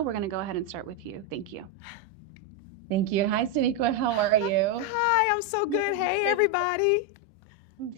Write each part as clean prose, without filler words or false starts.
We're going to go ahead and start with you. Thank you. Thank you. Hi, Sonequa. How are you? Hi, I'm so good. Hey, everybody.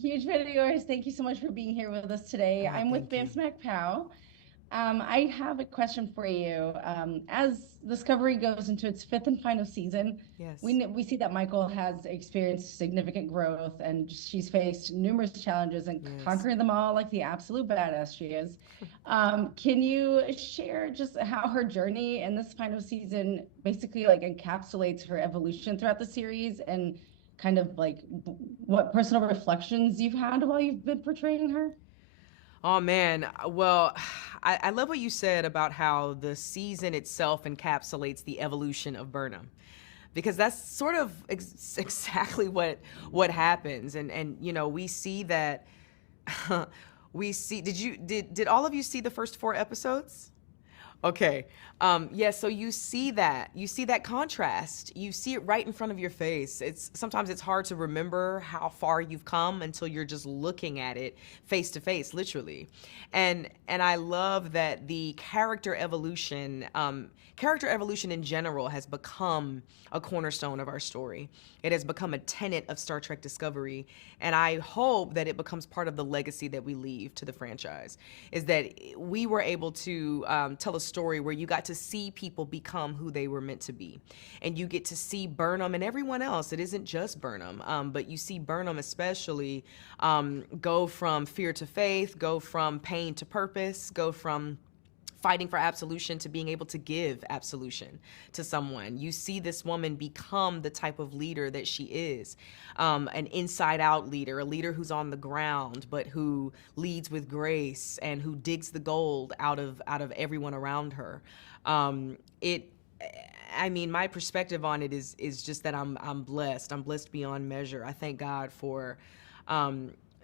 Huge fan of yours. Thank you so much for being here with us today. I'm with Thank Bam you. Smack Pow. I have a question for you. As Discovery goes into its fifth and final season, Yes. we see that Michael has experienced significant growth and she's faced numerous challenges and Yes. conquering them all like the absolute badass she is. Can you share just how her journey in this final season basically like encapsulates her evolution throughout the series and kind of like what personal reflections you've had while you've been portraying her? Oh man, well, I love what you said about how the season itself encapsulates the evolution of Burnham, because that's sort of exactly what happens, and you know we see that we see. Did all of you see the first four episodes? Okay. Yeah, so you see that contrast. You see it right in front of your face. It's sometimes it's hard to remember how far you've come until you're just looking at it face to face, literally. And I love that the character evolution in general has become a cornerstone of our story. It has become a tenet of Star Trek Discovery, and I hope that it becomes part of the legacy that we leave to the franchise. Is that we were able to tell a story where you got to see people become who they were meant to be, and you get to see Burnham and everyone else. It isn't just Burnham, but you see Burnham especially go from fear to faith, go from pain to purpose, go from fighting for absolution to being able to give absolution to someone. You see this woman become the type of leader that she is, an inside out leader, a leader who's on the ground, but who leads with grace and who digs the gold out of everyone around her. It I mean, my perspective on it is just that I'm blessed. I'm blessed beyond measure. I thank God for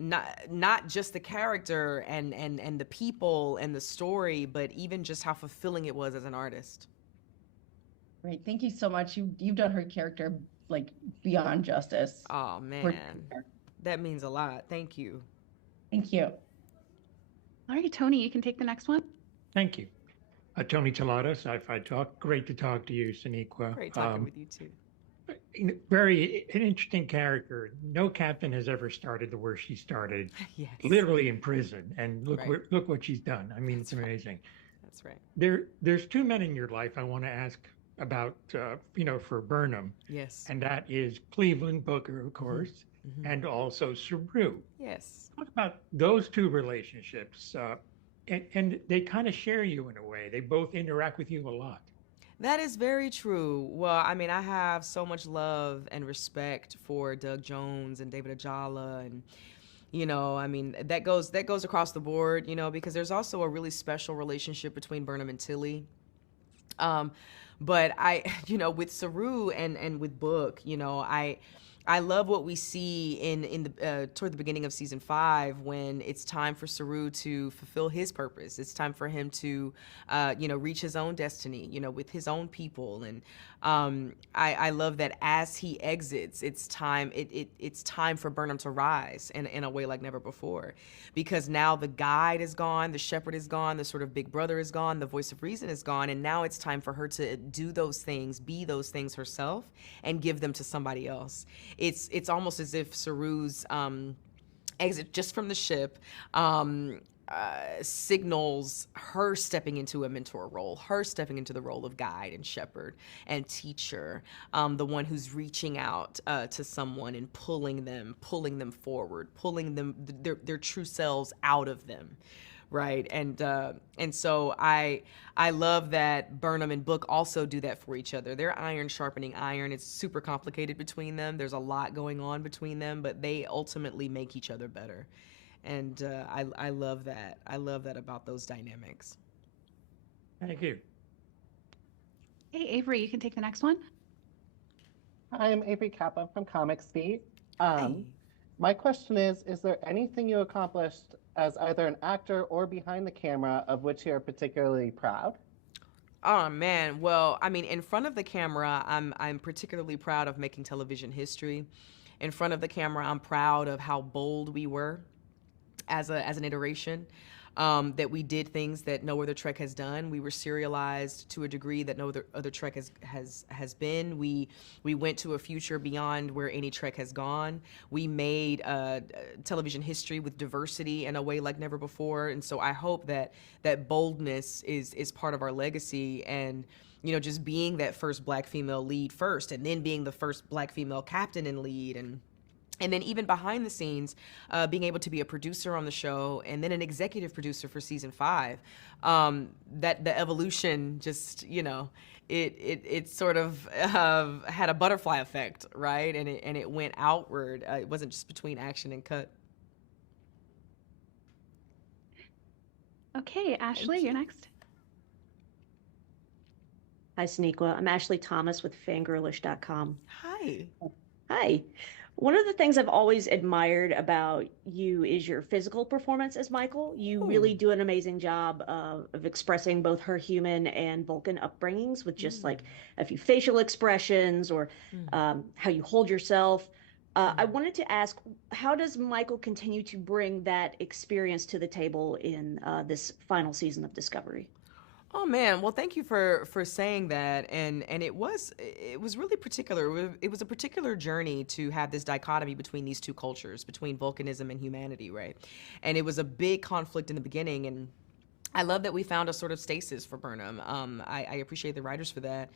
not just the character and the people and the story, but even just how fulfilling it was as an artist. Great. Thank you so much. You've done her character like beyond justice. Oh For man, sure. that means a lot. Thank you. Thank you. All right, Tony, you can take the next one. Thank you. Tony Talata, Sci-Fi Talk. Great to talk to you, Sonequa. Great talking with you too. Very an interesting character. No captain has ever started the where she started, Yes. literally in prison. And Right. look what she's done. I mean, it's That's right. amazing. That's right. There's two men in your life I want to ask about, for Burnham, Yes. and that is Cleveland Booker, of Hmm. course, Hmm. and also Saru. Yes. Talk about those two relationships, and they kind of share you in a way. They both interact with you a lot. That is very true. Well, I mean, I have so much love and respect for Doug Jones and David Ajala, and I mean, that goes across the board, because there's also a really special relationship between Burnham and Tilly. Um, but with Saru and with Book, I love what we see in the toward the beginning of season 5 when it's time for Saru to fulfill his purpose. It's time for him to, reach his own destiny, with his own people. And I love that as he exits, it's time. It's time for Burnham to rise in a way like never before, because now the guide is gone, the shepherd is gone, the sort of big brother is gone, the voice of reason is gone, and now it's time for her to do those things, be those things herself, and give them to somebody else. It's almost as if Saru's exit just from the ship signals her stepping into a mentor role, her stepping into the role of guide and shepherd and teacher, the one who's reaching out to someone and pulling them forward, pulling them their true selves out of them. Right. And so I love that Burnham and Book also do that for each other. They're iron sharpening iron. It's super complicated between them. There's a lot going on between them, but they ultimately make each other better. And I love that. I love that about those dynamics. Thank you. Hey, Avery, you can take the next one. Hi, I'm Avery Kappa from Comics Beat. Um, Hey. my question is there anything you accomplished as either an actor or behind the camera of which you're particularly proud? Oh man, well, I mean, in front of the camera, I'm particularly proud of making television history. In front of the camera, I'm proud of how bold we were as an iteration. that we did things that no other Trek has done. We were serialized to a degree that no other Trek has been. We went to a future beyond where any Trek has gone. We made television history with diversity in a way like never before. And so I hope that boldness is part of our legacy, and just being that first Black female lead first, and then being the first Black female captain and lead, and then even behind the scenes, being able to be a producer on the show and then an executive producer for season 5. That the evolution just, it sort of had a butterfly effect, right? And it went outward. It wasn't just between action and cut. Okay, Ashley, you're next. Hi, Sonequa. I'm Ashley Thomas with fangirlish.com. Hi. Hi. One of the things I've always admired about you is your physical performance as Michael. You really do an amazing job of expressing both her human and Vulcan upbringings with just like a few facial expressions or how you hold yourself. I wanted to ask, how does Michael continue to bring that experience to the table in this final season of Discovery? Oh man, well thank you for saying that, and it was really particular. It was a particular journey to have this dichotomy between these two cultures, between volcanism and humanity, right? And it was a big conflict in the beginning, and I love that we found a sort of stasis for Burnham. I appreciate the writers for that.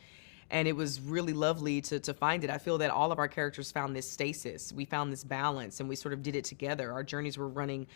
And it was really lovely to find it. I feel that all of our characters found this stasis. We found this balance, and we sort of did it together. Our journeys were running,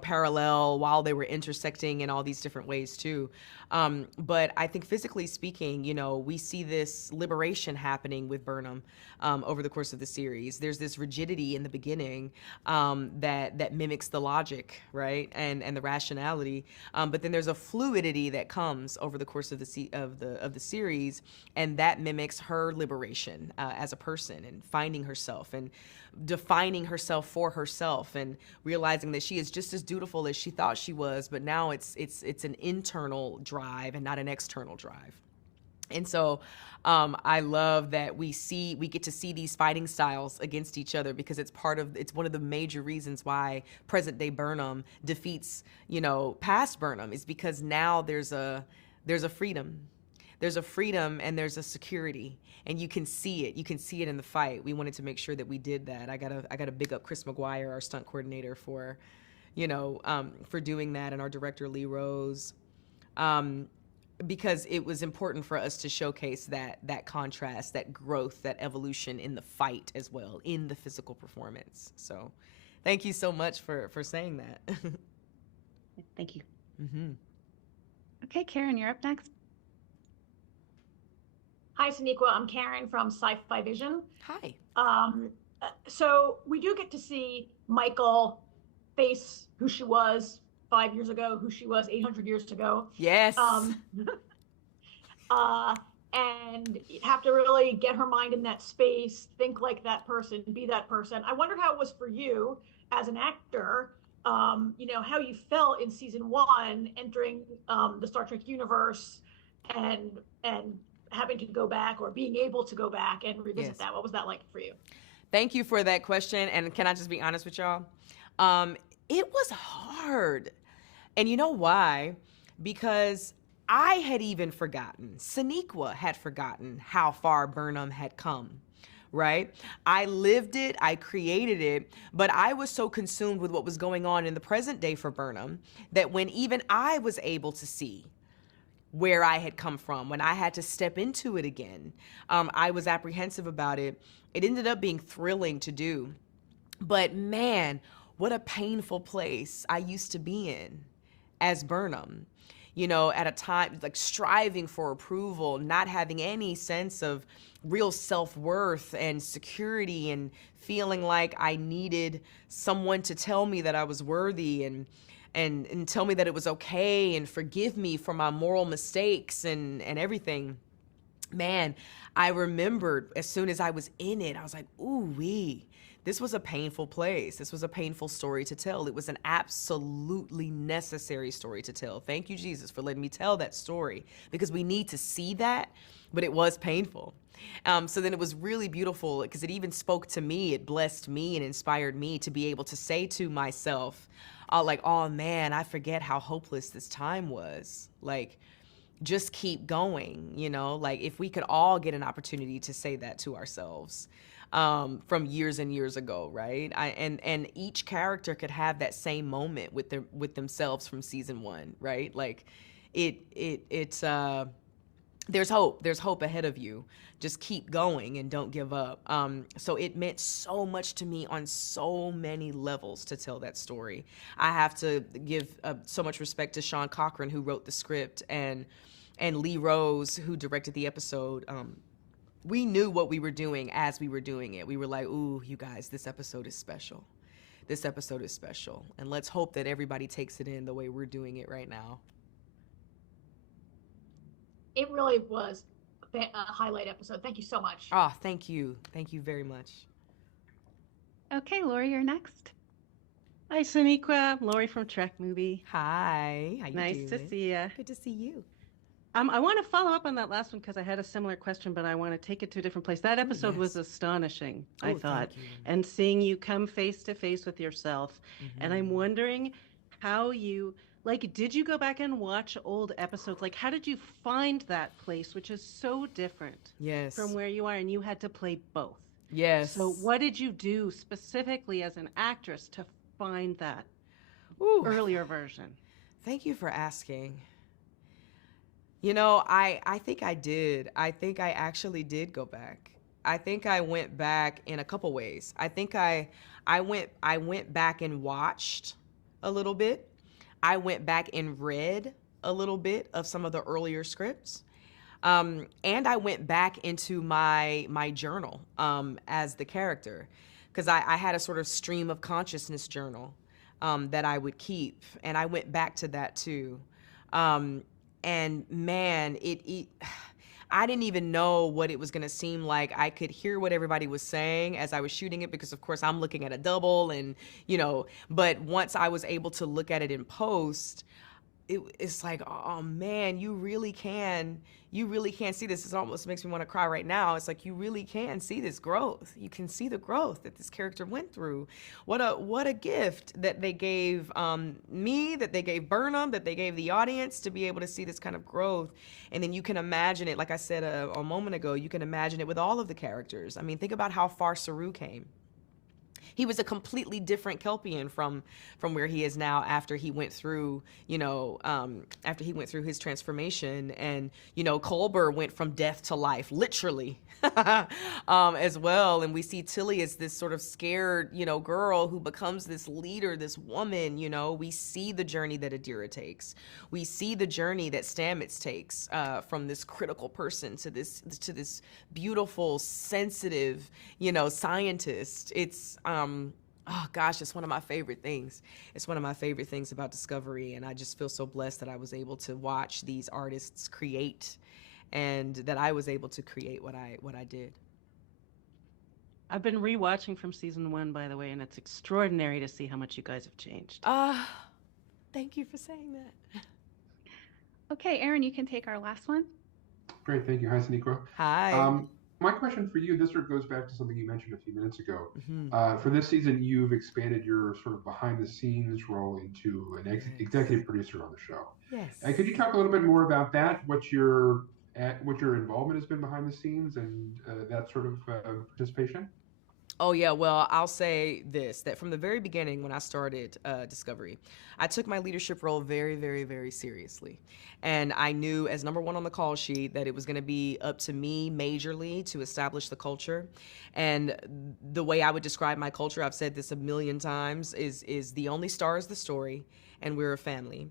parallel while they were intersecting in all these different ways too. But I think physically speaking, we see this liberation happening with Burnham over the course of the series. There's this rigidity in the beginning that mimics the logic, right, and the rationality. But then there's a fluidity that comes over the course of the series, and that mimics her liberation as a person, and finding herself and defining herself for herself, and realizing that she is just as dutiful as she thought she was, but now it's an internal drive and not an external drive. And so I love that we get to see these fighting styles against each other, because it's one of the major reasons why present day Burnham defeats past Burnham, is because now there's a freedom. There's a freedom and there's a security, and you can see it. You can see it in the fight. We wanted to make sure that we did that. I gotta big up Chris McGuire, our stunt coordinator, for doing that, and our director Lee Rose, because it was important for us to showcase that contrast, that growth, that evolution in the fight as well, in the physical performance. So, thank you so much for saying that. Thank you. Mm-hmm. Okay, Karen, you're up next. Hi, Sonequa. I'm Karen from Sci-Fi Vision. Hi. So we do get to see Michael face who she was 5 years ago, who she was 800 years ago. Yes. And have to really get her mind in that space, think like that person, be that person. I wondered how it was for you as an actor, how you felt in season 1, entering the Star Trek universe and having to go back, or being able to go back and revisit that. What was that like for you? Thank you for that question. And can I just be honest with y'all? It was hard. And you know why? Because I had even forgotten, Sonequa had forgotten how far Burnham had come, right? I lived it, I created it, but I was so consumed with what was going on in the present day for Burnham that when even I was able to see where I had come from, when I had to step into it again, I was apprehensive about it. It ended up being thrilling to do. But man, what a painful place I used to be in as Burnham. At a time like striving for approval, not having any sense of real self-worth and security, and feeling like I needed someone to tell me that I was worthy and tell me that it was okay and forgive me for my moral mistakes and everything. Man, I remembered as soon as I was in it, I was like, ooh-wee. This was a painful place. This was a painful story to tell. It was an absolutely necessary story to tell. Thank you, Jesus, for letting me tell that story, because we need to see that, but it was painful. So then it was really beautiful, because it even spoke to me. It blessed me and inspired me to be able to say to myself, like, oh man, I forget how hopeless this time was. Like, just keep going, you know? Like, if we could all get an opportunity to say that to ourselves from years and years ago, right? And each character could have that same moment with themselves from season 1, right? Like, it's there's hope ahead of you. Just keep going and don't give up. So it meant so much to me on so many levels to tell that story. I have to give so much respect to Sean Cochran, who wrote the script, and Lee Rose, who directed the episode. We knew what we were doing as we were doing it. We were like, ooh, you guys, this episode is special. This episode is special. And let's hope that everybody takes it in the way we're doing it right now. It really was a highlight episode. Thank you so much. Oh, thank you. Thank you very much. Okay, Lori, you're next. Hi, Sonequa. I'm Lori from Trek Movie. Hi. How you Nice doing? to see you. Good to see you. I want to follow up on that last one because I had a similar question, but I want to take it to a different place. That episode was astonishing, I thought. Thank you. And seeing you come face to face with yourself. And I'm wondering how you, like, did you go back and watch old episodes? Like, how did you find that place, which is so different from where you are, and you had to play both? Yes. So what did you do specifically as an actress to find that earlier version? Thank you for asking. You know, I think I did. I think I actually did go back. I think I went back in a couple ways. I think I went back and watched a little bit. I went back and read a little bit of some of the earlier scripts. And I went back into my journal as the character, because I had a sort of stream of consciousness journal that I would keep, and I went back to that too. And man, I didn't even know what it was going to seem like. I could hear what everybody was saying as I was shooting it, because of course I'm looking at a double, and but once I was able to look at it in post, it's like, oh man, you really can see this. It almost makes me want to cry right now. It's like, you really can see this growth. You can see the growth that this character went through. What a gift that they gave me, that they gave Burnham, that they gave the audience, to be able to see this kind of growth. And then you can imagine it, like I said a moment ago, you can imagine it with all of the characters. I mean, think about how far Saru came. He was a completely different Kelpian from where he is now after he went through, his transformation. And, Culber went from death to life, literally, as well. And we see Tilly as this sort of scared, girl who becomes this leader, this woman. We see the journey that Adira takes. We see the journey that Stamets takes from this critical person to this beautiful, sensitive, scientist. It's oh gosh, it's one of my favorite things. It's one of my favorite things about Discovery, and I just feel so blessed that I was able to watch these artists create, and that I was able to create what I did. I've been rewatching from season 1, by the way, and it's extraordinary to see how much you guys have changed. Thank you for saying that. Okay, Aaron, you can take our last one. Great, thank you. Hi, Sonequa. Hi. My question for you, this sort of goes back to something you mentioned a few minutes ago. For this season, you've expanded your sort of behind-the-scenes role into an executive producer on the show. Yes. Could you talk a little bit more about that? What your involvement has been behind the scenes, and that sort of participation? Oh, yeah. Well, I'll say this, that from the very beginning when I started Discovery, I took my leadership role very, very, very seriously. And I knew, as number one on the call sheet, that it was going to be up to me majorly to establish the culture. And the way I would describe my culture, I've said this a million times, is the only star is the story, and we're a family.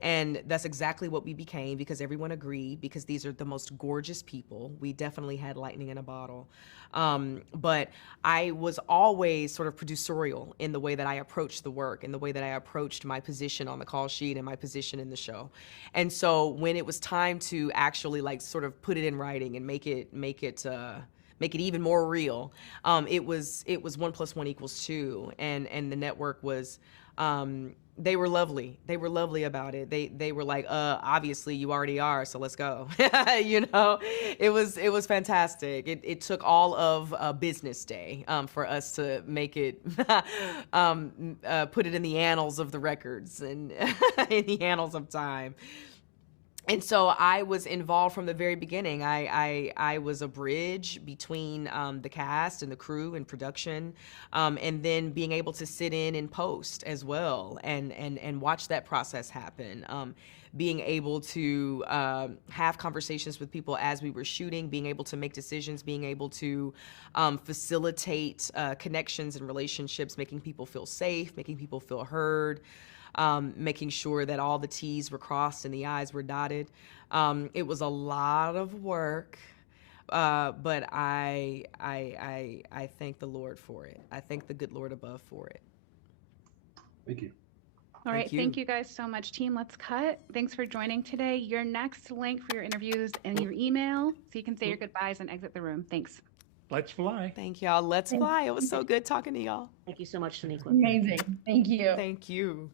And that's exactly what we became, because everyone agreed, because these are the most gorgeous people. We definitely had lightning in a bottle. But I was always sort of producerial in the way that I approached the work, and the way that I approached my position on the call sheet and my position in the show. And so when it was time to actually sort of put it in writing and make it even more real, it was 1 + 1 = 2, and the network was They were lovely. They were lovely about it. They were like, obviously you already are, so let's go. You know, it was fantastic. It took all of a business day for us to make it, put it in the annals of the records and in the annals of time. And so I was involved from the very beginning. I was a bridge between the cast and the crew and production, and then being able to sit in post as well and watch that process happen. Being able to have conversations with people as we were shooting, being able to make decisions, being able to facilitate connections and relationships, making people feel safe, making people feel heard. Making sure that all the T's were crossed and the I's were dotted. It was a lot of work, but I thank the Lord for it. I thank the good Lord above for it. Thank you. All right. Thank you guys so much, team. Let's cut. Thanks for joining today. Your next link for your interviews and your email, so you can say your goodbyes and exit the room. Thanks. Let's fly. Thank y'all. Let's fly. It was so good talking to y'all. Thank you so much, Sonequa. Amazing. Thank you. Thank you.